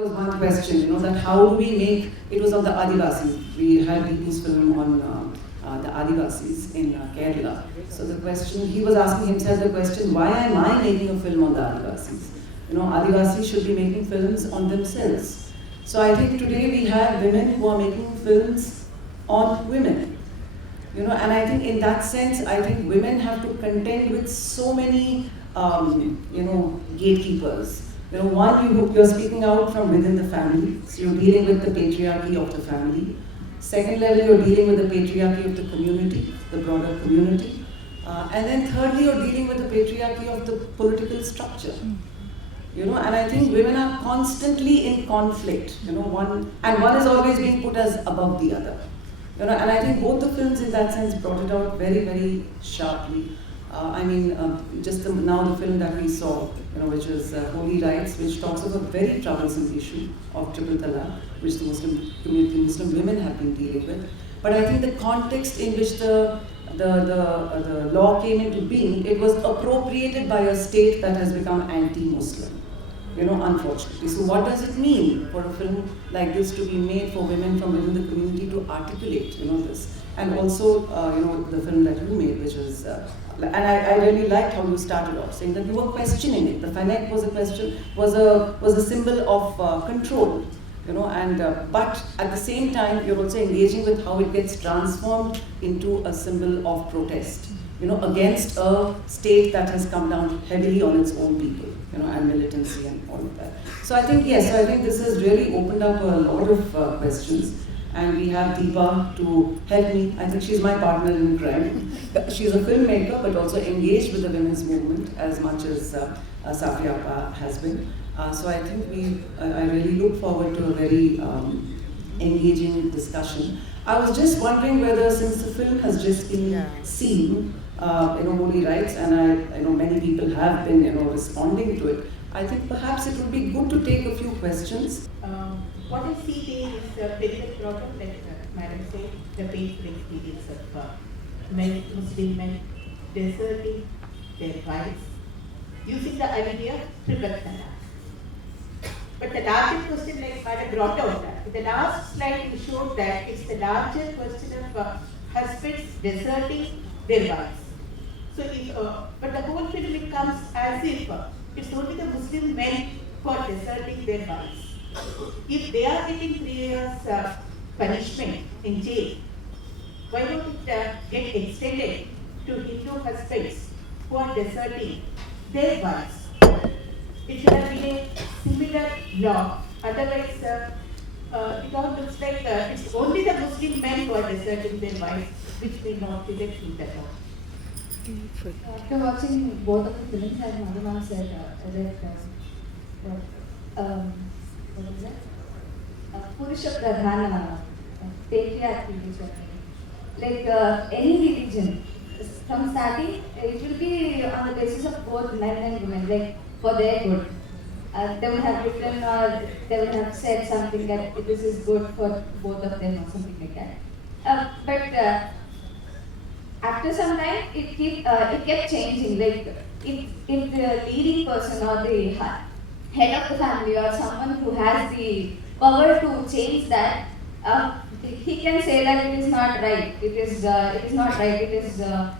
was one question, that how do we make, it was on the Adivasis. We had Deepu's film on the Adivasis in Kerala. So the question, he was asking himself the question, why am I making a film on the Adivasis? Adivasis should be making films on themselves. So I think today we have women who are making films on women. And I think in that sense, I think women have to contend with so many, gatekeepers. One, you're speaking out from within the family, so you're dealing with the patriarchy of the family. Second level, you're dealing with the patriarchy of the community, the broader community. And then thirdly, you're dealing with the patriarchy of the political structure. And I think women are constantly in conflict, one is always being put as above the other. And I think both the films in that sense brought it out very, very sharply. Just now the film that we saw, which is Holy Rights, which talks of a very troublesome issue of triple talaq, which the Muslim community, Muslim women have been dealing with. But I think the context in which the law came into being, it was appropriated by a state that has become anti-Muslim, unfortunately. So what does it mean for a film like this to be made for women from within the community to articulate, this? And also, the film that you made, which is, and I really liked how you started off, saying that you were questioning it. The Fanek was a question, was a symbol of control, but at the same time, you're also engaging with how it gets transformed into a symbol of protest, against a state that has come down heavily on its own people, and militancy and all of that. So I think, yes, I think this has really opened up a lot of questions. And we have Deepa to help me. I think she's my partner in crime. She's a filmmaker, but also engaged with the women's movement as much as Safia Apa has been. So I think I really look forward to a very engaging discussion. I was just wondering whether, since the film has just been seen, Holy Rights, and I know many people have been, responding to it. I think perhaps it would be good to take a few questions. What I see there is a critical problem, like Madam said, the painful experience of Muslim men deserting their wives, using the idea of triple talaq. But the larger question, like Madam brought out, that the last slide you showed that it's the larger question of husbands deserting their wives. So, but the whole film becomes as if it's only the Muslim men who are deserting their wives. If they are getting 3 years punishment in jail, why don't it get extended to Hindu husbands who are deserting their wives? It should have been a similar law. Otherwise, it all looks like it's only the Muslim men who are deserting their wives, which may not be the truth at all. After watching both of the films, as Madhu said, what is that? Purusha Pradhana patriarchy, like any religion, from starting, it will be on the basis of both men and women, like for their good. They would have written or they would have said something that this is good for both of them or something like that. But after some time, it kept changing. Like if the leading person or the head of the family or someone who has the power to change that, he can say that it is not right. It is not right. It is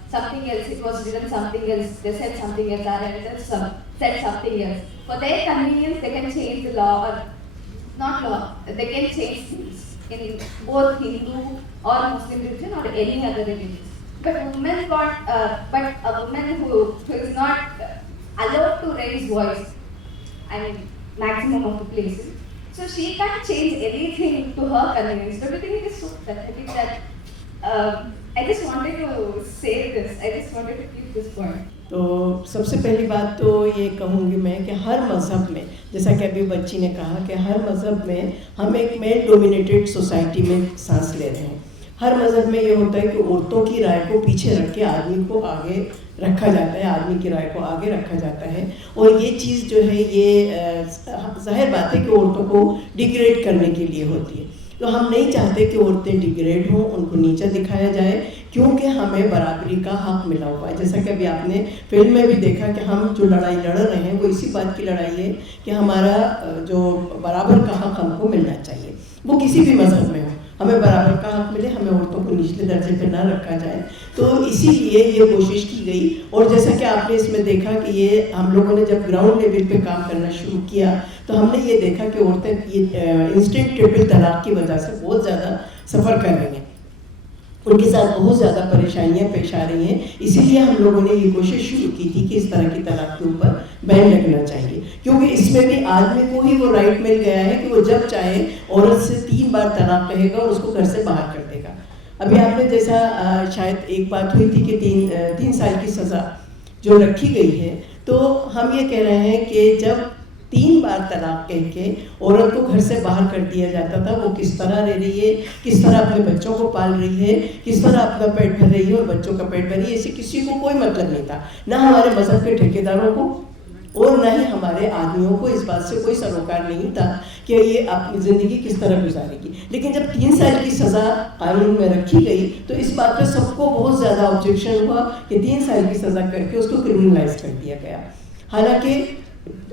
something else. It was written something else. They said something else. Our elders said something else. For their convenience, they can change the law or not law. They can change things in both Hindu or Muslim religion or any other religion. But a woman who is not allowed to raise voice, maximum of the places. So she can't change anything to her convenience. Don't you think it is so pathetic that I just wanted to say this. I just wanted to keep this point. तो सबसे पहली बात तो ये कहूँगी मैं कि हर मज़हब में, जैसा कि अभी बच्ची ने कहा कि हर मज़हब में हम एक मेल डोमिनेटेड सोसाइटी में सांस ले रहे हैं। हर मज़हब में ये होता है कि औरतों की राय को पीछे रख के आदमी को आगे रखा जाता है, आदमी की राय को आगे रखा जाता है। और ये चीज़ जो है ये ज़ाहिर बात है कि औरतों को डिग्रेड करने के लिए होती है। तो हम नहीं चाहते कि औरतें डिग्रेड हों, उनको नीचा दिखाया जाए, کیونکہ ہمیں برابری کا حق ملا ہوا ہے. جیسا کہ ابھی آپ نے فلم میں بھی دیکھا کہ ہم جو لڑائی لڑ رہے ہیں وہ اسی بات کی لڑائی ہے کہ ہمارا جو برابر کا حق ہم کو ملنا چاہیے, وہ کسی بھی مذہب میں ہو, ہمیں برابر کا حق ملے, ہمیں عورتوں کو نچلے درجے پہ نہ رکھا جائے. تو اسی لیے یہ کوشش کی گئی. اور جیسا کہ آپ نے اس میں دیکھا کہ یہ ہم لوگوں نے جب گراؤنڈ لیول پہ کام کرنا شروع کیا تو ہم نے یہ دیکھا کہ عورتیں انسٹنٹ ٹرپل طلاق کی وجہ سے بہت زیادہ سفر کر رہی ہیں, ان کے ساتھ بہت زیادہ پریشانیاں پیش آ رہی ہیں. اسی لیے ہم لوگوں نے یہ کوشش شروع کی تھی کہ اس طرح کی طلاق کے اوپر بین لگنا چاہیے, کیونکہ اس میں بھی آدمی کو ہی وہ رائٹ مل گیا ہے کہ وہ جب چاہے عورت سے 3 بار طلاق کہے گا اور اس کو گھر سے باہر کر دے گا. ابھی آپ نے جیسا شاید ایک بات ہوئی تھی کہ 3 سال کی سزا جو رکھی گئی ہے, تو ہم یہ کہہ رہے ہیں کہ جب 3 بار طلاق کہہ کے عورت کو گھر سے باہر کر دیا جاتا تھا, وہ کس طرح رہ رہی ہے, کس طرح اپنے بچوں کو پال رہی ہے, کس طرح اپنا پیٹ بھر رہی ہے اور بچوں کا پیٹ بھر رہی ہے, اسے کسی کو کوئی مطلب نہیں تھا, نہ ہمارے مذہب کے ٹھیکیداروں کو اور نہ ہی ہمارے آدمیوں کو اس بات سے کوئی سروکار نہیں تھا کہ یہ اپنی زندگی کس طرح گزارے گی. لیکن جب 3 سال کی سزا قانون میں رکھی گئی تو اس بات پہ سب کو بہت زیادہ آبجیکشن ہوا کہ 3 سال کی سزا کر کے اس کو کرمنلائز کر دیا گیا. حالانکہ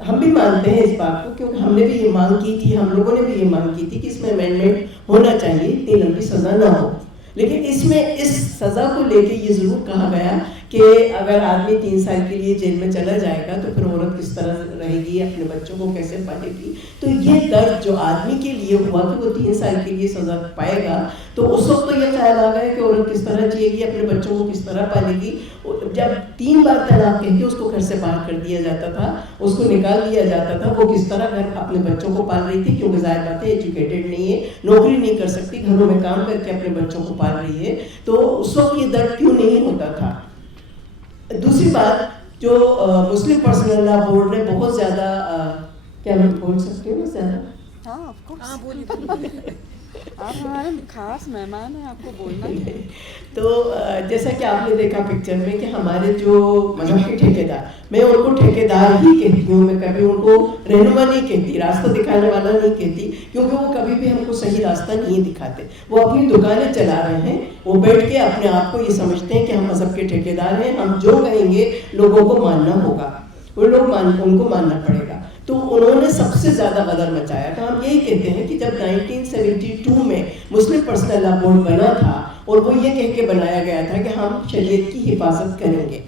ہم بھی مانتے ہیں اس بات کو, کیونکہ ہم نے بھی یہ مانگ کی تھی, ہم لوگوں نے بھی یہ مانگ کی تھی کہ اس میں امینڈمنٹ ہونا چاہیے, اتنی لمبی سزا نہ ہو. لیکن اس میں اس سزا کو لے کے یہ ضرور کہا گیا کہ اگر آدمی 3 سال کے لیے جیل میں چلا جائے گا تو پھر عورت کس طرح رہے گی, اپنے بچوں کو کیسے پالے گی. تو یہ درد جو آدمی کے لیے ہوا کہ وہ 3 سال کے لیے سزا پائے گا, تو اس وقت تو یہ خیال آ گیا کہ عورت کس طرح جیے گی, اپنے بچوں کو کس طرح پالے گی. جب 3 بار طلاق کہہ کے اس کو گھر سے باہر کر دیا جاتا تھا, اس کو نکال دیا جاتا تھا, وہ کس طرح گھر اپنے بچوں کو پال رہی تھی, کیونکہ ظاہر بات ہے ایجوکیٹڈ نہیں ہے, نوکری نہیں کر سکتی, گھروں میں کام کر کے اپنے بچوں کو پال رہی ہے. تو اس وقت یہ درد کیوں نہیں ہوتا تھا. دوسری بات, جو مسلم پرسنل لا بورڈ نے بہت زیادہ, کیا میں بول سکتی ہوں زیادہ؟ ہاں آف کورس بولیے, آپ ہمارے خاص مہمان ہیں, آپ کو بولنا ہے. تو جیسا کہ آپ نے دیکھا پکچر میں کہ ہمارے جو مذہب کے ٹھیکیدار, میں ان کو ٹھیکیدار ہی کہتی ہوں, میں کبھی ان کو رہنما نہیں کہتی, راستہ دکھانے والا نہیں کہتی, کیونکہ وہ کبھی بھی ہم کو صحیح راستہ نہیں دکھاتے. وہ اپنی دکانیں چلا رہے ہیں, وہ بیٹھ کے اپنے آپ کو یہ سمجھتے ہیں کہ ہم مذہب کے ٹھیکیدار ہیں, ہم جو کہیں گے لوگوں کو ماننا ہوگا, ان کو ماننا پڑے گا. تو انہوں نے سب سے زیادہ غدر مچایا. تو ہم یہی کہتے ہیں کہ جب 1972 میں مسلم پرسنل لا بورڈ بنا تھا, اور وہ یہ کہہ کے بنایا گیا تھا کہ ہم شریعت کی حفاظت کریں گے.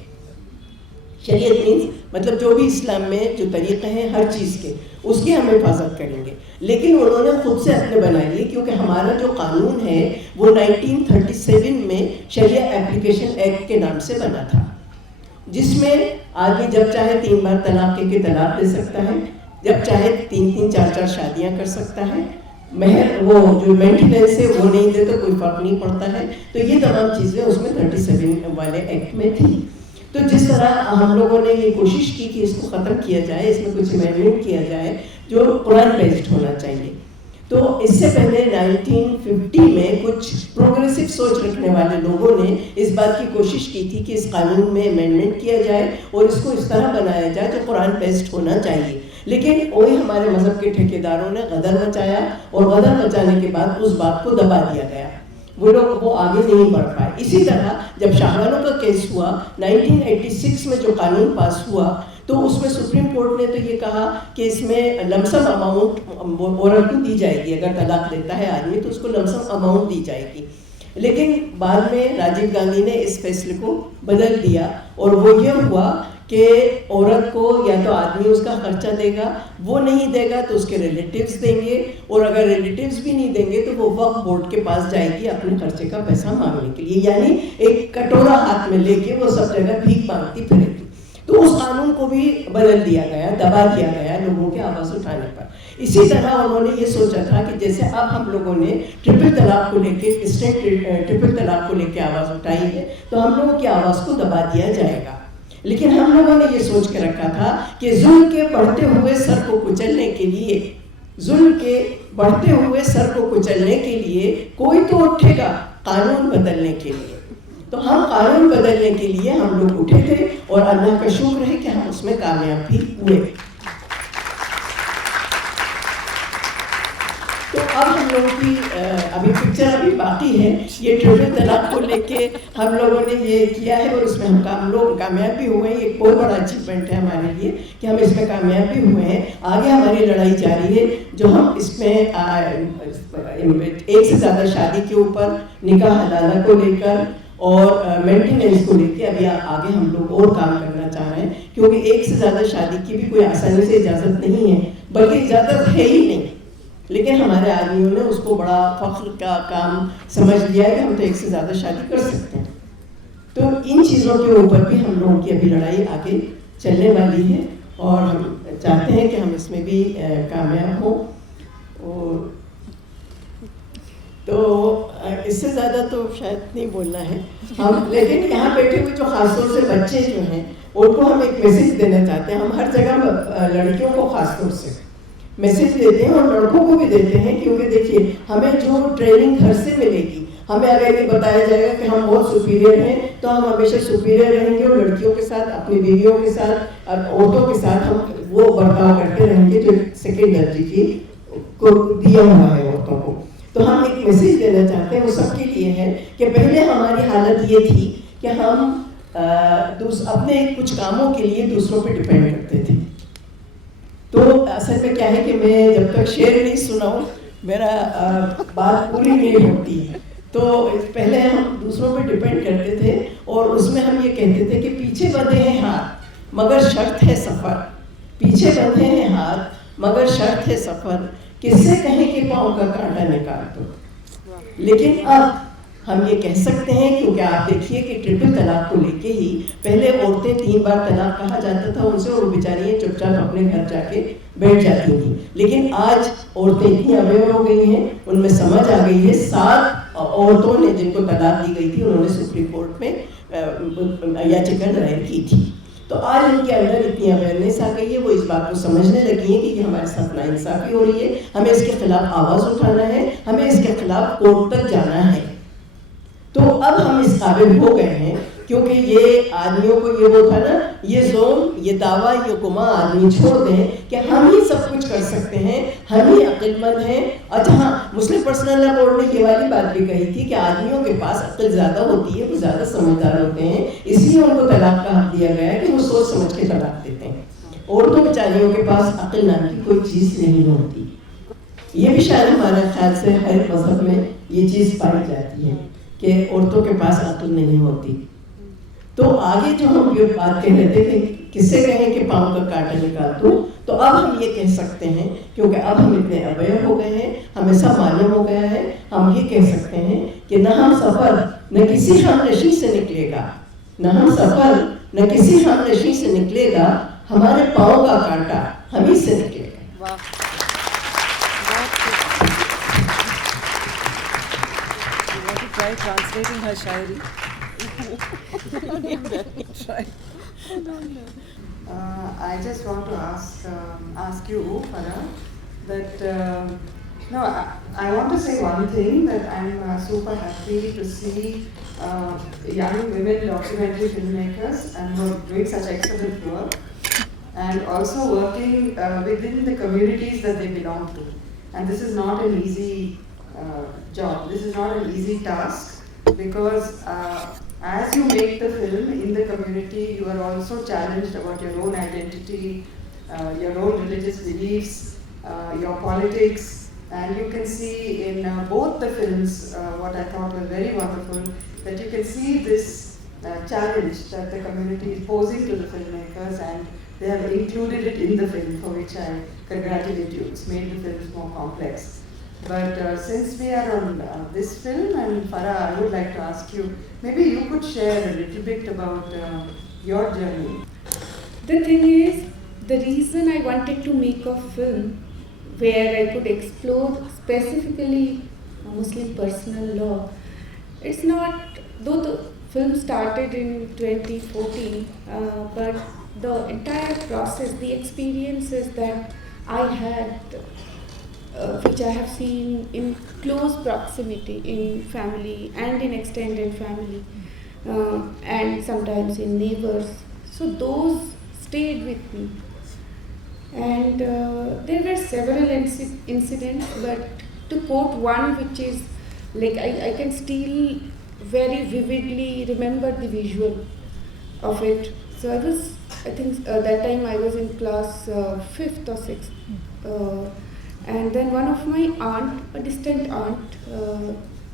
شریعت مینس مطلب جو بھی اسلام میں جو طریقے ہیں ہر چیز کے, اس کی ہم حفاظت کریں گے. لیکن انہوں نے خود سے اپنے بنا لیے, کیونکہ ہمارا جو قانون ہے وہ 1937 میں شریعہ اپلیکیشن ایکٹ کے نام سے بنا تھا, جس میں آدمی جب چاہے 3 بار طلاق کے طلاق دے سکتا ہے, جب چاہے 3 4 شادیاں کر سکتا ہے, مہر وہ جو مینٹیننس ہے وہ نہیں دے تو کوئی فرق نہیں پڑتا ہے. تو یہ تمام چیزیں اس میں 37 والے ایکٹ میں تھی. تو جس طرح ہم لوگوں نے یہ کوشش کی کہ اس کو ختم کیا جائے, اس میں کچھ امینڈمنٹ کیا جائے جو قرآن بیسڈ ہونا چاہیے. تو اس سے پہلے 1950 میں کچھ پروگریسو سوچ رکھنے والے لوگوں نے اس بات کی کوشش کی تھی کہ اس قانون میں امینڈمنٹ کیا جائے اور اس کو اس طرح بنایا جائے جو قرآن بیسڈ ہونا چاہیے. لیکن وہی ہمارے مذہب کے ٹھیکیداروں نے غدر مچایا, اور غدر مچانے کے بعد اس بات کو دبا دیا گیا, وہ آگے نہیں بڑھ پائے. اسی طرح جب شاہبانوں کا کیس ہوا 1986 میں جو قانون پاس ہوا, تو اس میں سپریم کورٹ نے تو یہ کہا کہ اس میں لمسم اماؤنٹ عورت کو دی جائے گی, اگر طلاق دیتا ہے آدمی تو اس کو لمسم اماؤنٹ دی جائے گی. لیکن بعد میں راجیو گاندھی نے اس فیصلے کو بدل دیا, اور وہ یہ ہوا کہ عورت کو یا تو آدمی اس کا خرچہ دے گا, وہ نہیں دے گا تو اس کے ریلیٹیوز دیں گے, اور اگر ریلیٹیوز بھی نہیں دیں گے تو وہ وقف بورڈ کے پاس جائے گی اپنے خرچے کا پیسہ مانگنے کے لیے. یعنی ایک کٹورا ہاتھ میں لے کے وہ سب جگہ بھیک مانگتی پھرے گی. تو اس قانون کو بھی بدل دیا گیا, دبا دیا گیا لوگوں کے آواز اٹھانے پر. اسی طرح انہوں نے یہ سوچا تھا کہ جیسے اب ہم لوگوں نے ٹرپل طلاق کو لے کے ٹرپل طلاق کو لے کے آواز اٹھائی ہے, تو ہم لوگوں کی آواز کو دبا دیا جائے گا. لیکن ہم لوگوں نے یہ سوچ کے رکھا تھا کہ ظلم کے بڑھتے ہوئے سر کو کچلنے کے لیے, ظلم کے بڑھتے ہوئے سر کو کچلنے کے لیے کوئی تو اٹھے گا قانون بدلنے کے لیے. تو ہم قانون بدلنے کے لیے ہم لوگ اٹھے تھے, اور اللہ کا شکر ہے کہ ہم اس میں کامیاب بھی ہوئے. تو اب हम लोगों की अभी पिक्चर अभी बाकी है, ये ट्रिपल तलाक को लेके हम लोगों ने ये किया है और उसमें हम लोग कामयाब भी हुए हैं। एक बहुत बड़ा अचीवमेंट है हमारे लिए कि हम इसमें कामयाब भी हुए हैं। आगे हमारी लड़ाई जारी है, जो हम इसमें एक से ज़्यादा शादी के ऊपर, निकाह हलाला को लेकर और मेंटेनेंस को लेके अभी आगे हम लोग और काम करना चाह रहे हैं, क्योंकि एक से ज़्यादा शादी की भी कोई आसानी से इजाज़त नहीं है, बल्कि इजाज़त है ही नहीं। लेकिन हमारे आदमियों ने उसको बड़ा फख्र का काम समझ लिया है कि हम तो एक से ज़्यादा शादी कर सकते हैं। तो इन चीज़ों के ऊपर भी हम लोगों की अभी लड़ाई आगे चलने वाली है और हम चाहते हैं कि हम इसमें भी कामयाब हों। और तो इससे ज़्यादा तो शायद नहीं बोलना है हम, लेकिन यहाँ बैठे हुए जो खासतौर से बच्चे जो हैं उनको हम एक मैसेज देना चाहते हैं। हम हर जगह लड़कियों को खासतौर से मैसेज देते हैं और लड़कों को भी देते हैं, क्योंकि देखिए हमें जो ट्रेनिंग घर से मिलेगी, हमें अगर ये बताया जाएगा कि हम बहुत सुपीरियर हैं तो हम हमेशा सुपीरियर रहेंगे और लड़कियों के साथ, अपनी बीवियों के साथ, औरतों के साथ हम वो बर्ताव करते रहेंगे जो सेकेंड दर्जे की को दिया हुआ है औरतों को। तो हम एक मैसेज देना चाहते हैं, वो सबके लिए है कि पहले हमारी हालत ये थी कि हम अपने कुछ कामों के लिए दूसरों पे डिपेंड करते थे। तो असल में क्या है कि मैं जब तक शेर नहीं सुनाऊं मेरा बात पूरी नहीं होती है। तो पहले हम दूसरों पे डिपेंड करते थे और उसमें हम ये कहते थे कि पीछे बंधे हैं हाथ मगर शर्त है सफ़र, पीछे बंधे हैं हाथ मगर शर्त है सफ़र, किससे कहें कि पाँव का कांटा निकाल दो। लेकिन अब हम ये कह सकते हैं, क्योंकि आप देखिए कि ट्रिपल तलाक को लेके ही पहले औरतें 3 बार तलाक कहा जाता था उनसे और वो बेचारियाँ चुपचाप अपने घर जाके बैठ जाती थी। लेकिन आज औरतें इतनी अवेयर हो गई हैं, उनमें समझ आ गई है। 7 औरतों ने जिनको तलाक दी गई थी उन्होंने सुप्रीम कोर्ट में याचिका दायर की थी। तो आज उनके अंदर इतनी अवेयरनेस आ गई है, वो इस बात को समझने लगी है कि ये हमारे साथ नाइंसाफ़ी हो रही है, हमें इसके खिलाफ आवाज़ उठाना है, हमें इसके खिलाफ कोर्ट तक जाना है। तो अब हम इस काबिल हो गए हैं, क्योंकि ये आदमियों को ये वो था ना, ये जोन, ये दावा, ये गुमा आदमी छोड़ दें कि हम ही सब कुछ कर सकते हैं, हम ही अक्लमंद हैं। अच्छा हाँ, मुस्लिम पर्सनल लॉ बोर्ड ने ये वाली बात भी कही थी कि आदमियों के पास अक्ल ज़्यादा होती है, वो ज़्यादा समझदार होते हैं, इसलिए उनको तलाक का हक दिया गया है कि वो सोच समझ के तलाक देते हैं। औरतों बेचारियों के पास अक्ल नाम की कोई चीज़ नहीं होती। ये भी शायद हमारे ख्याल से हर मज़हब में ये चीज़ पाई जाती है कि औरतों के पास अक्ल नहीं होती। तो आगे जो हम ये बात कह रहे थे कि किससे कहें कि पाँव का कांटा निकाल दो, तो अब हम ये कह सकते हैं, क्योंकि अब हम इतने अवेयर हो गए हैं, हमें सब मालूम हो गया है, हम ये कह सकते हैं कि न हम सफ़र न किसी हमनशी से निकलेगा, न हम सफ़र न किसी हमनशी से निकलेगा, हमारे पाँव का कांटा हम ही से निकलेगा। Try translating her shairi. Try. I just want to ask you, Farha, that no, I want to say one thing, that I'm super happy to see young women documentary filmmakers and who are doing such excellent work, and also working within the communities that they belong to. And this is not an easy job. This is not an easy task, because as you make the film in the community, you are also challenged about your own identity, your own religious beliefs, your politics, and you can see in both the films what I thought was very wonderful, that you can see this challenge that the community is posing to the filmmakers, and they have included it in the film, for which I congratulate you. It's made the films more complex. But since we are on this film, and Farha, I would like to ask you, maybe you could share a little bit about your journey. The thing is, the reason I wanted to make a film where I could explore specifically Muslim personal law, it's not, though the film started in 2014, but the entire process, the experiences that I had, which I have seen in close proximity in family and in extended family, and sometimes in neighbors. So those stayed with me. And there were several incidents, but to quote one which is like I can still very vividly remember the visual of it. So I think that time I was in class 5th or 6th. And then one of my aunt, a distant aunt,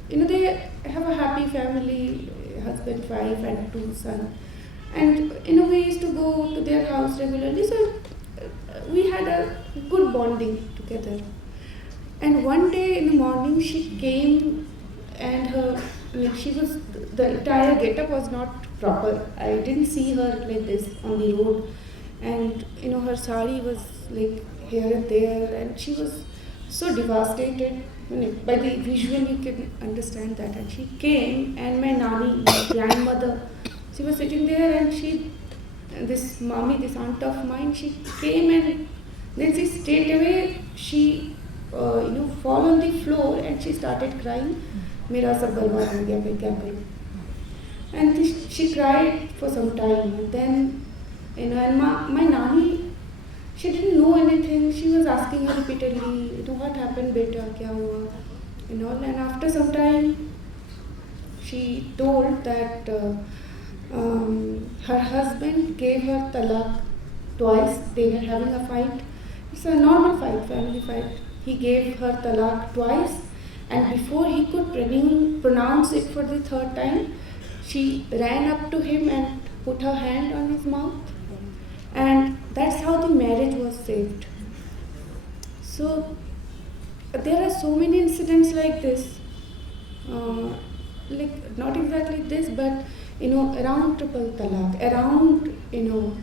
they have a happy family, husband, wife and 2 sons. And we used to go to their house regularly, so we had a good bonding together. And one day in the morning she came and the entire get-up was not proper. I didn't see her like this on the road. And her sari was like here and there, and she was so devastated. By the visual you can understand that. And she came, and my nani, my grandmother, she was sitting there, and this mommy, this aunt of mine, she came, and then she straight away, she fall on the floor, and she started crying. Mera sab barbaad ho gaya, main kya karu? And she cried for some time. And then, and my nani, she didn't know anything. She was asking her repeatedly, what happened, beta, kya hua? And after some time, she told that her husband gave her talaq twice. They were having a fight. It's a normal fight, family fight. He gave her talaq twice, and before he could pronounce it for the 3rd time, she ran up to him and put her hand on his mouth. And that's how the marriage was saved. So there are so many incidents like this, like not exactly this, but around triple talaq, around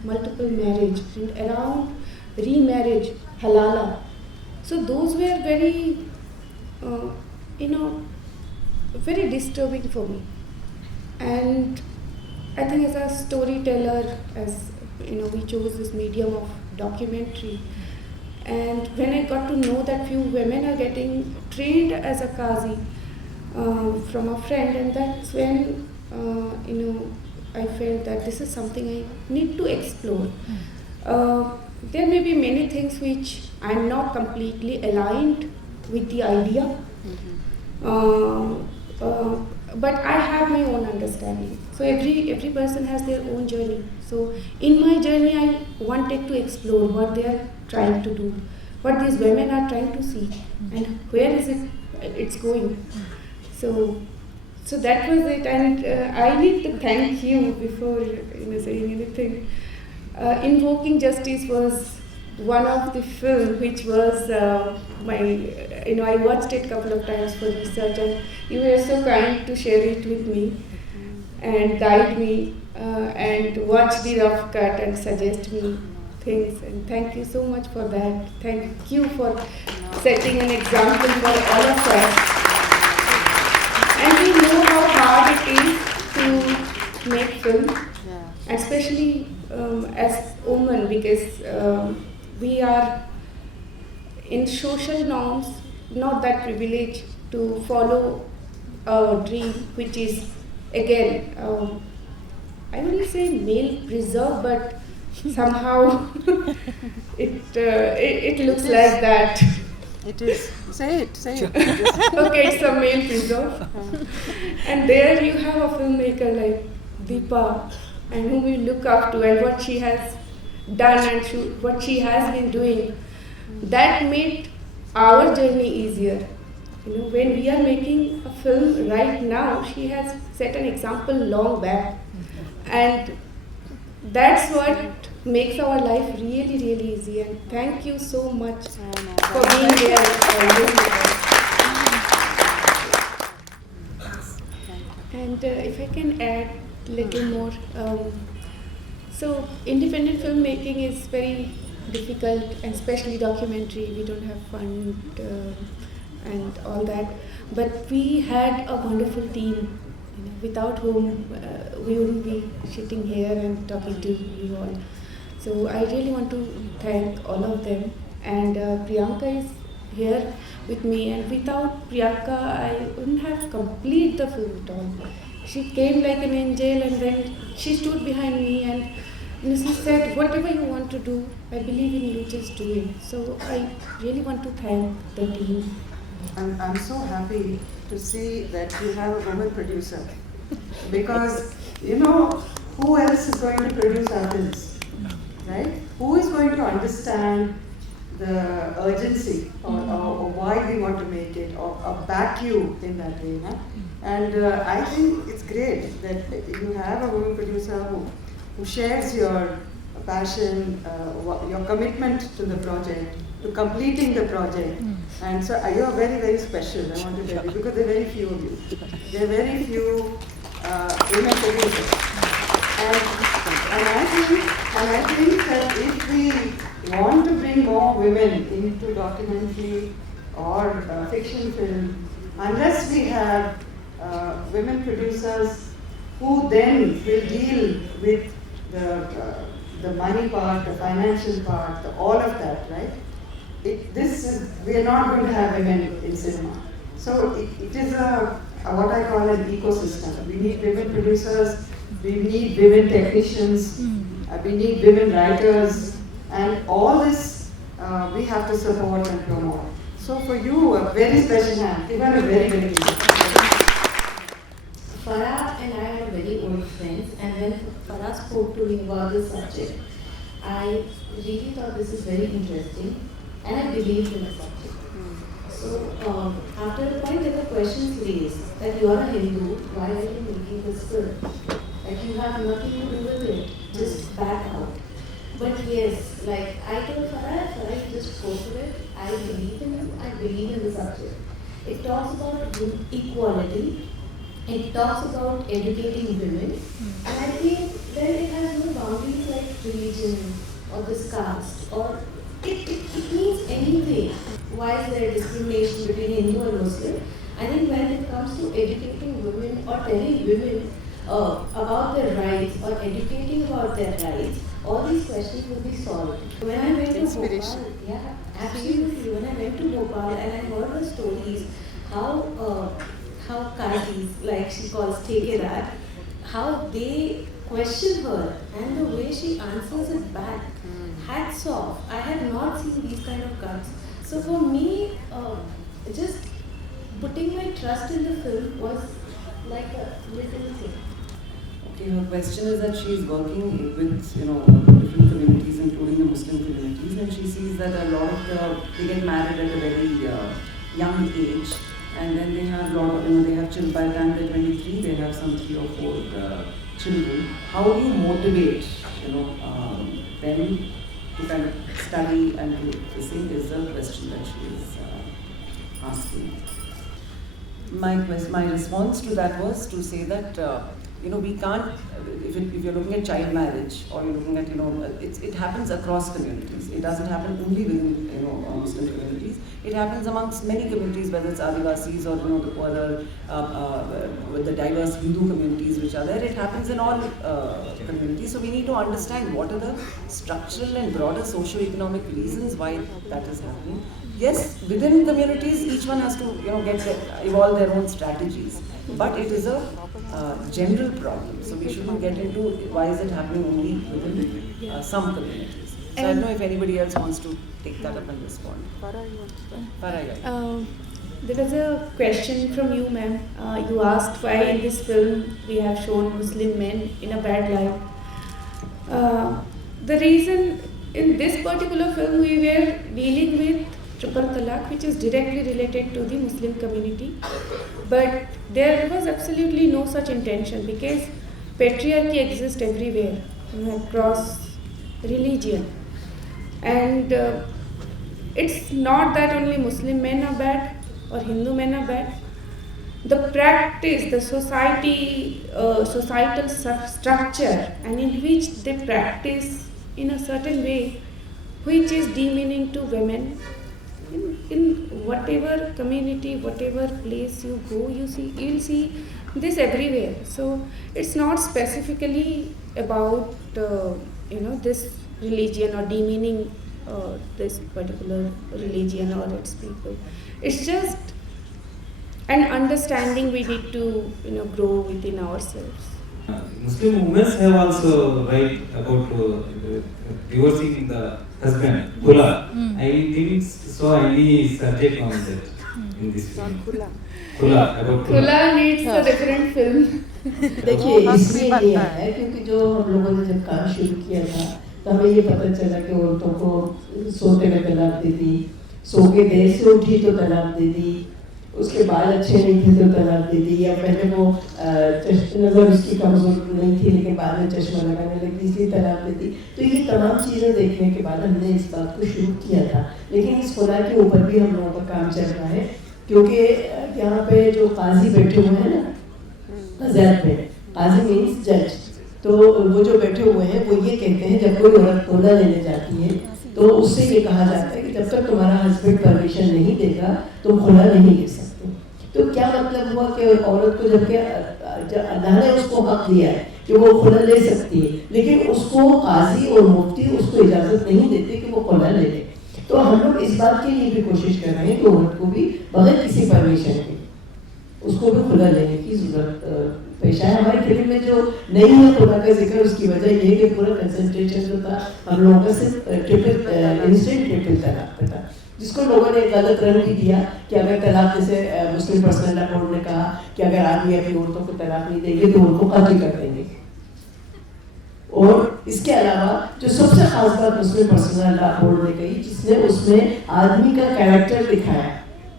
multiple marriage, and around remarriage, halala. So those were very, very disturbing for me. And I think as a storyteller, as we chose this medium of documentary. And when I got to know that few women are getting trained as a Qazi from a friend, and that's when I felt that this is something I need to explore. There may be many things which I'm not completely aligned with the idea, but I have my own understanding. So every person has their own journey. So in my journey, I wanted to explore what they are trying to do, what these women are trying to see, and where is it's going. So that was it, and I need to thank you before saying anything. Invoking Justice was one of the film which was I watched it a couple of times for research, and you were so kind to share it with me and guide me and watch the rough cut and suggest me things, and thank you so much for that. Thank you for setting an example for all of us. And we know how hard it is to make film, especially as women, because we are in social norms not that privileged to follow a dream which is, again, I wouldn't say male preserved, but somehow it looks like that. It is. Say it. Okay, it's a male preserve. And there you have a filmmaker like Deepa, and whom we look up to, and what she has done and what she has been doing. That made our journey easier. When we are making a film right now, she has set an example long back. And that's what makes our life really, really easy. And thank you so much for being there. And if I can add a little more. So independent filmmaking is very difficult, and especially documentary. We don't have fund and all that. But we had a wonderful team, without whom we wouldn't be sitting here and talking to you all. So I really want to thank all of them. And Priyanka is here with me, and without Priyanka, I wouldn't have completed the film at all. She came like an angel, and then she stood behind me, and she said, whatever you want to do, I believe in you, just do it. So I really want to thank the team I'm so happy to see that you have a woman producer. Because, you know, who else is going to produce our films? Right? Who is going to understand the urgency or why we want to make it or back you in that way? Huh? And I think it's great that you have a woman producer who shares your passion, your commitment to the project, to completing the project. And so you are very, very special, I want to tell you, because there are very few of you. There are very few women producers. And I think that if we want to bring more women into documentary or fiction film, unless we have women producers who then will deal with the money part, the financial part, all of that, right? We are not going to have women in cinema. So it is what I call an ecosystem. We need women producers, we need women technicians, we need women writers, and all this we have to support and promote. So for you, a very special hand. You are a very, very good. Farha and I are very old friends, and when Farha spoke to me about this subject, I really thought this is very interesting, and I believed in the subject. So after a point, there were questions raised that you are a Hindu, why are you making this film? Like you have nothing to do with it, just back out. But yes, like I told Farha, you just spoke to it. I believe in you. I believe in the subject. It talks about equality. It talks about educating women, and I think that it has no boundaries like religion or this caste, or it means anything. Why is there discrimination between Hindu and Muslim? I think when it comes to educating women or telling women about their rights or educating about their rights, all these questions will be solved. When I went to Bhopal, yeah, absolutely. When I went to Bhopal and I heard the stories, how Kajis, like she calls Thekedar, how they question her and the way she answers it back. Hats off. I had not seen these kind of guts. So for me, just putting my trust in the film was like a little thing. Okay, her question is that she is working with, different communities, including the Muslim communities, and she sees that a lot of they get married at a very young age, and then they have they have children. By the time they're 23, they have some 3 or 4 children. How do you motivate, them to kind of study and to think is the question that she is asking. My response to that was to say that we can't, if you're looking at child marriage or you're looking at, it happens across communities. It doesn't happen only within, Muslim communities. It happens amongst many communities, whether it's adivasis or, the poorer, with the diverse Hindu communities which are there. It happens in all communities. So we need to understand what are the structural and broader socio-economic reasons why that is happening. Yes, within communities, each one has to, evolve their own strategies. But it is a general problem. So we shouldn't get into why is it happening only within some communities. So I don't know if anybody else wants to take that up and respond. Farha, there was a question from you, ma'am. You asked why in this film we have shown Muslim men in a bad light. The reason in this particular film we were dealing with triple talaq, which is directly related to the Muslim community, but there was absolutely no such intention because patriarchy exists everywhere, across religion, and it's not that only Muslim men are bad or Hindu men are bad. The practice, the societal structure, and in which they practice in a certain way, which is demeaning to women. In whatever community, whatever place you go, you'll see this everywhere. So it's not specifically about this religion or demeaning this particular religion or its people. It's just an understanding we need to grow within ourselves. Muslim women have also right about divorcing the husband, Kula. I didn't saw any subject on that in this film? Khula. Khula, about Khula. Khula needs a different film. देखिए इसलिए नहीं आया है क्योंकि जो हम लोगों ने जब काम शुरू किया था तो हमें ये पता चला कि औरतों को सोते में तलाक दे दी, सो के देर से उठी तो तलाक दे दी, उसके बाद अच्छे नहीं थे तो तलाक दे दी, या पहले वो नज़र उसकी कमज़ोर नहीं थी लेकिन बाद में चश्मा लगाने लगी इसलिए तलाक दे दी। तो ये तमाम चीज़ें देखने के बाद हमने इस बात को शुरू किया था, लेकिन इस खुला के ऊपर भी हम लोगों का काम चल रहा है क्योंकि यहाँ पे जो काजी बैठे हुए हैं ना ज़्यादा में, काजी मीन्स जज, तो वो जो बैठे हुए हैं वो ये कहते हैं जब कोई औरत खुला लेने जाती है तो उससे ये कहा जाता है कि जब तक तुम्हारा हस्बैंड परमिशन नहीं देगा तुम खुला नहीं ले सकते। तो क्या मतलब हुआ कि औरत को जबकि अल्लाह ने उसको हक दिया है कि वो खुला ले सकती है, लेकिन उसको काजी और मुफ्ती उसको इजाज़त नहीं देते कि वो खुला ले ले। तो हम लोग इस बात के लिए भी कोशिश कर रहे हैं कि औरत को भी बगैर किसी परमिशन के उसको भी खुला लेने की ज़रूरत पेश आए। हमारी फिल्म में जो नहीं है खुला का जिक्र, उसकी वजह ये है कि पूरा कंसंट्रेशन जो था हम लोगों का सिर्फ इंस्टेंट ट्रिपल तलाक पे था, जिसको लोगों ने गलत रंग भी दिया कि अगर तलाक, जैसे मुस्लिम पर्सनल लॉ बोर्ड ने कहा कि अगर आदमी अपनी औरतों को तलाक नहीं देंगे तो उनको कत्ल कर देंगे। और इसके अलावा जो सबसे खास बात मुस्लिम पर्सनल लॉ बोर्ड ने कही, जिसने उसमें आदमी का कैरेक्टर दिखाया,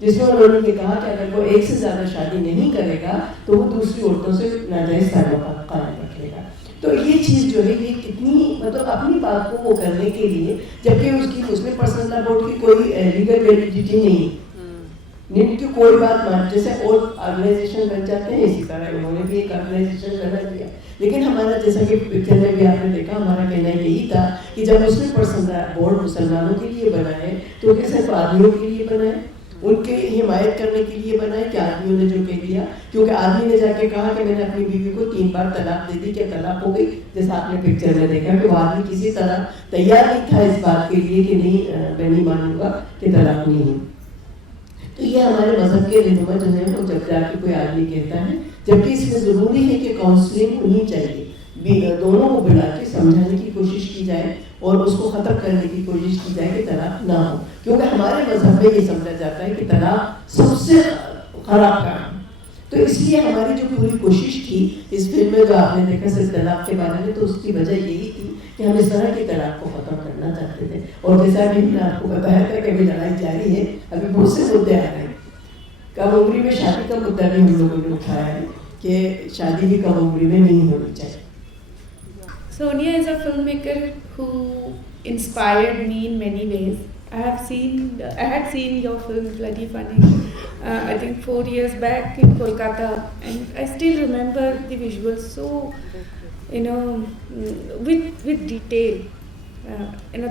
जिसमें उन्होंने ये कहा कि अगर वो एक से ज़्यादा शादी नहीं करेगा तो वो दूसरी औरतों से नाजायज़ ताल्लुक़ कायम रखेगा। तो ये चीज़ जो है ये कितनी मतलब अपनी बात को वो करने के लिए, जबकि उसकी मुस्लिम पर्सनल लॉ बोर्ड की कोई लीगल वैलिडिटी नहीं, इनकी कोई बात मान, जैसे और ऑर्गेनाइजेशन बन जाते हैं इसी तरह उन्होंने भी एक ऑर्गेनाइजेशन बना दिया। लेकिन हमारा, जैसा कि पिक्चर में भी आपने देखा, हमारा कहना यही था कि जब मुस्लिम पर्सनल बोर्ड मुसलमानों के लिए बना है तो क्या सिर्फ आदमियों के लिए बना है, उनके हिमायत करने के लिए बनाए कि आदमियों ने जो कह दिया, क्योंकि आदमी ने जाके कहा कि मैंने अपनी बीवी को 3 बार तलाक दे दी, क्या तलाक हो गई? जैसा आपने पिक्चर में देखा कि वो आदमी किसी तरह तैयार नहीं था इस बात के लिए कि नहीं, मैं नहीं मानूंगा कि तलाक नहीं है। तो ये हमारे मजहब के रहनुमा जो है वो जब जाके कोई आदमी कहता है, जबकि इसमें ज़रूरी है कि काउंसलिंग होनी चाहिए, दोनों को बुला के समझाने की कोशिश की जाए और उसको ख़त्म करने की कोशिश की जाए कि तलाक ना हो, क्योंकि हमारे मजहब में ये समझा जाता है कि तलाक सबसे ख़राब काम। तो इसलिए हमारी जो पूरी कोशिश थी इस फिल्म में जो आपने देखा सिर्फ तलाक के बारे में, तो उसकी वजह यही थी कि हम इस तरह की तलाक को ख़त्म करना चाहते थे। और जैसा अभी मैंने आपको बताया था कि अभी लड़ाई जारी है, अभी बहुत से मुद्दे आ रहे हैं। कम उम्री में शादी का मुद्दा भी हम लोगों ने उठाया है कि शादी भी कम उम्री में नहीं होनी चाहिए। Sonia is a filmmaker who inspired me in many ways. I had seen your film Bloody Funny, I think 4 years back in Kolkata, and I still remember the visuals so, with detail.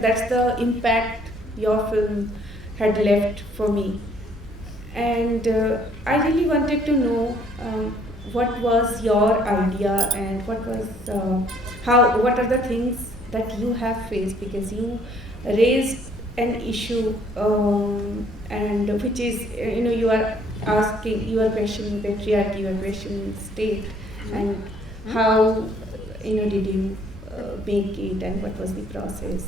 That's the impact your film had left for me, and I really wanted to know what was your idea and what are the things that you have faced, because you raised an issue and which is you are questioning patriarchy, you are questioning state, and how did you make it and what was the process?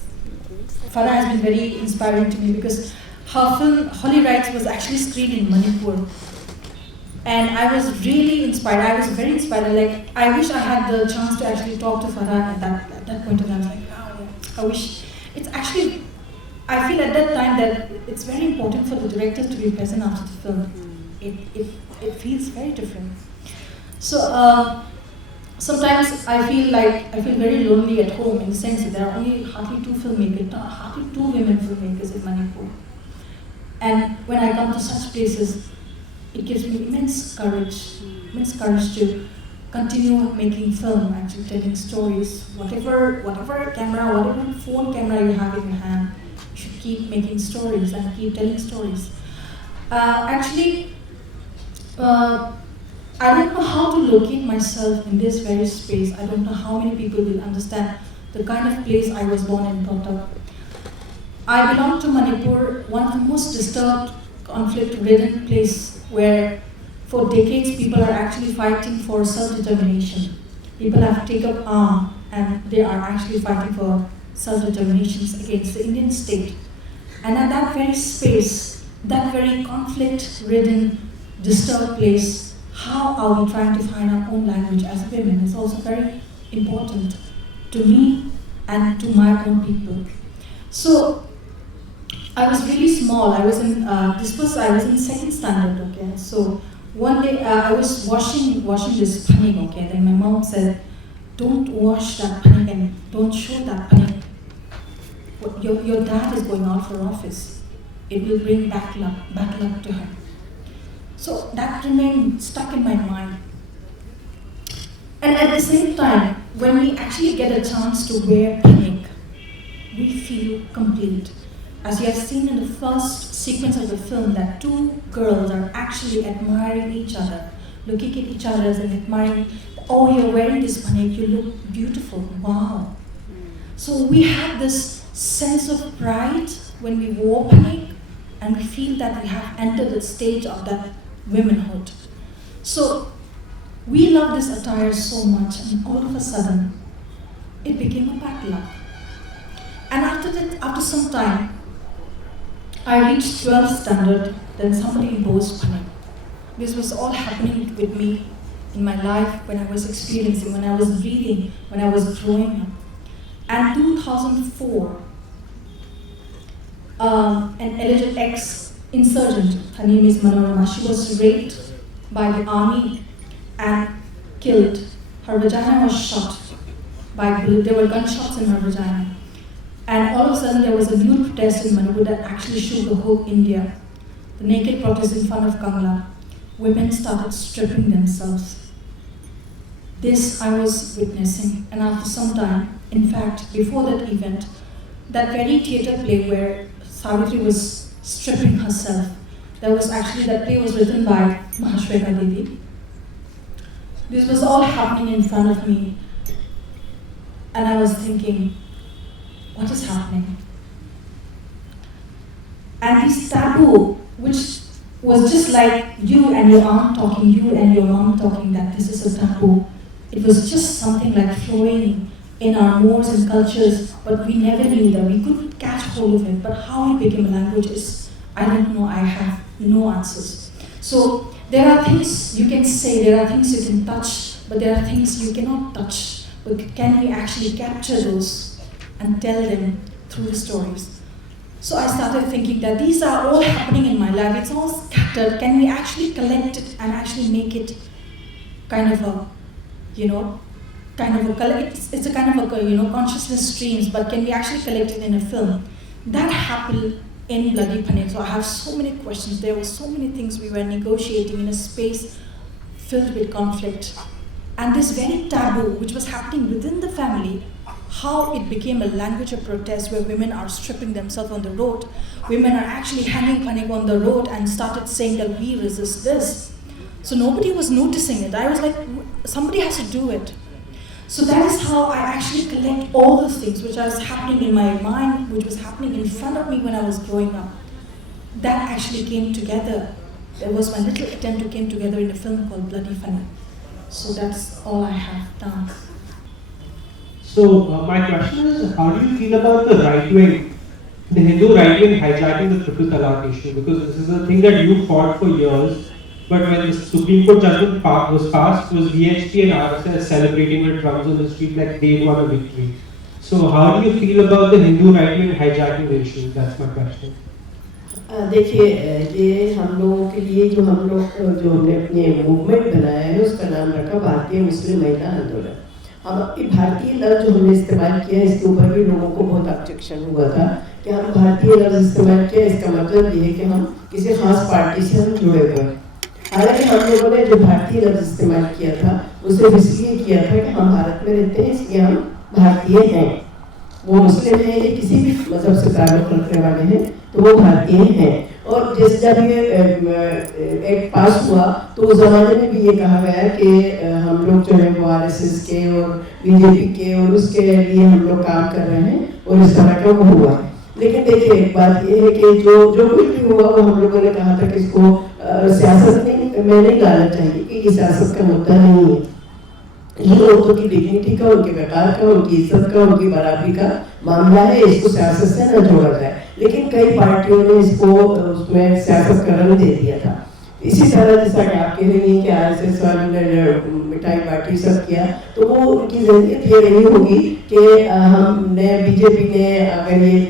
Farha has been very inspiring to me because her film Holy Rites was actually screened in Manipur. And I was really inspired. I was very inspired. Like, I wish I had the chance to actually talk to Farha at that point in time. I was like, wow, yeah. I wish. It's actually, I feel at that time that it's very important for the directors to be present after the film. It feels very different. So sometimes I feel very lonely at home, in the sense that there are only hardly 2 filmmakers, hardly 2 women filmmakers in Manipur. And when I come to such places, it gives me immense courage to continue making film, actually telling stories. Whatever camera, whatever phone camera you have in your hand, you should keep making stories and keep telling stories. I don't know how to locate myself in this very space. I don't know how many people will understand the kind of place I was born and brought up. I belong to Manipur, one of the most disturbed, conflict-ridden place where for decades people are actually fighting for self-determination. People have taken up arms and they are actually fighting for self-determination against the Indian state. And at that very space, that very conflict-ridden, disturbed place, how are we trying to find our own language as women is also very important to me and to my own people. So I was really small. I was in I was in second standard. Okay, so one day I was washing this panik. Okay, then my mom said, "Don't wash that panik and don't show that panik. Your dad is going out for office. It will bring bad luck to him." So that remained stuck in my mind. And at the same time, when we actually get a chance to wear panik, we feel complete. As you have seen in the first sequence of the film, that two girls are actually admiring each other, looking at each other and admiring, "Oh, you're wearing this panik, you look beautiful, wow." So we have this sense of pride when we wore panik, and we feel that we have entered the stage of that womanhood. So we love this attire so much, and all of a sudden, it became a bad luck. And after that, after some time, I reached 12th standard, then somebody imposed panik. This was all happening with me in my life when I was experiencing, when I was reading, when I was growing up. And 2004, an alleged ex-insurgent, her name is Manorama, she was raped by the army and killed. Her vagina was shot by bullet. There were gunshots in her vagina. And all of a sudden there was a nude protest in Manipur that actually shook the whole India. The naked protest in front of Gamana. Women started stripping themselves. This I was witnessing, and after some time, in fact, before that event, that very theatre play where Savitri was stripping herself, that play was written by Mahashweta Devi. This was all happening in front of me, and I was thinking, what is happening? And this taboo, which was just like you and your aunt talking, you and your mom talking, that this is a taboo. It was just something like flowing in our mores and cultures, but we never knew that. We couldn't catch hold of it. But how it became a language is, I don't know, I have no answers. So there are things you can say, there are things you can touch, but there are things you cannot touch. But can we actually capture those and tell them through the stories? So I started thinking that these are all happening in my life. It's all scattered. Can we actually collect it and actually make it kind of a, it's a kind of a, consciousness streams, but can we actually collect it in a film? That happened in Bloody Panik. So I have so many questions. There were so many things we were negotiating in a space filled with conflict. And this very taboo, which was happening within the family, how it became a language of protest where women are stripping themselves on the road. Women are actually hanging panik on the road and started saying that we resist this. So nobody was noticing it. I was like, somebody has to do it. So that is how I actually collect all those things which was happening in my mind, which was happening in front of me when I was growing up. That actually came together. That was my little attempt to came together in a film called Bloody Panik. So that's all I have done. So my question is, how do you feel about the right wing, the Hindu right wing hijacking the triple talaq issue? Because this is a thing that you fought for years, but when the Supreme Court judgment was passed, was VHP and RSS celebrating with drums on the street like they won a victory. So how do you feel about the Hindu right wing hijacking the issue? That's my question. देखिए, ये हम लोगों के लिए जो हमने अपने movement बनाया है उसका नाम रखा भारतीय मुस्लिम महिला आंदोलन। हम अपनी भारतीय लफ्ज़ जो हमने इस्तेमाल किया इसके ऊपर भी लोगों को बहुत ऑब्जेक्शन हुआ था कि हम भारतीय लफ्ज़ इस्तेमाल किया, इसका मतलब ये है कि हम किसी खास पार्टी से हम जुड़े हुए हैं। हालांकि हम लोगों ने जो भारतीय लफ्ज़ इस्तेमाल किया था वो सिर्फ इसलिए किया था कि हम भारत में रहते हैं, इसलिए हम भारतीय हैं। वो मुस्लिम हैं या किसी भी मज़हब से ताल्लुक़ रखने वाले हैं तो वो भारतीय हैं। और जैसे जब ये एक्ट पास हुआ तो उस ज़माने में भी ये कहा गया कि हम लोग जो है वो RSS के और BJP के और उसके लिए हम लोग काम कर रहे हैं और इस तरह का वो हुआ है। लेकिन देखिए, एक बात ये है कि जो कुछ भी हुआ वो हम लोगों ने कहा था कि इसको सियासत में नहीं लाना चाहिए, कि ये सियासत का मुद्दा नहीं है। ये औरतों की डिग्निटी का, उनके वक़ार का, उनकी इज्जत का, उनकी बराबरी का मामला है, इसको सियासत से न जोड़ा जाए। لیکن کئی پارٹیوں نے اس کو اس میں سیاست کا رنگ دے دیا تھا. اسی طرح جیسا کہ آپ کہہ رہی ہیں کہ RSS والوں نے مٹھائی بانٹی سب کیا, تو وہ ان کی ذہنیت یہ رہی ہوگی کہ ہم نے BJP نے اگر یہ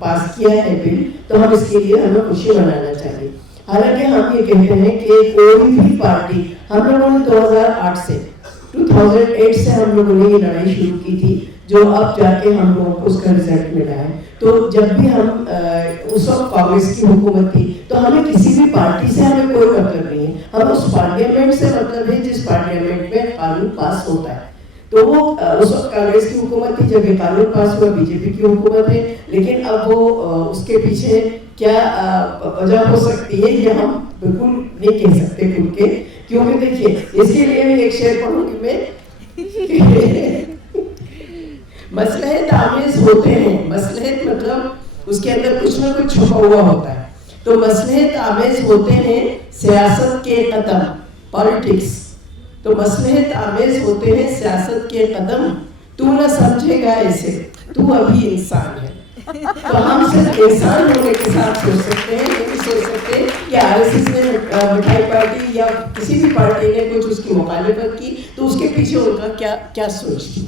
پاس کیا ہے بل تو ہم اس کے لیے ہمیں خوشی منانا چاہیے. حالانکہ ہم یہ کہتے ہیں کہ کوئی بھی پارٹی, ہم لوگوں نے 2008 سے ہم لوگوں نے یہ لڑائی شروع کی تھی, جو اب جا کے ہم لوگوں کو اس کا رزلٹ ملا ہے. تو جب بھی ہم اس وقت کانگریس کی حکومت تھی تو ہمیں کسی بھی پارٹی سے ہمیں کوئی مطلب نہیں ہے, ہمیں اس پارلیمنٹ سے مطلب ہے جس پارلیمنٹ میں قانون پاس ہوتا ہے. تو وہ اس وقت کانگریس کی حکومت تھی جب یہ قانون پاس ہوا, BJP کی حکومت ہے, لیکن اب وہ اس کے پیچھے کیا وجہ ہو سکتی ہے یہ ہم بالکل نہیں کہہ سکتے کھل کے, کیونکہ دیکھیے اس کے لیے بھی ایک شعر پڑھوں گی میں. مصلحت آمیز ہوتے ہیں, مصلحت مطلب اس کے اندر کچھ نہ کچھ چھپا ہوا ہوتا ہے. تو مصلحت آمیز ہوتے ہیں سیاست کے قدم, پالیٹکس. تو مصلحت آمیز ہوتے ہیں سیاست کے قدم, تو نہ سمجھے گا اسے, تو ابھی انسان ہے. تو ہم صرف انسان ہونے کے ساتھ سوچ سکتے ہیں, یہ نہیں سوچ سکتے کہ RSS نے مٹھائی پارٹی یا کسی بھی پارٹی نے کچھ اس کی مخالفت کی تو اس کے پیچھے ان کا کیا سوچ تھی.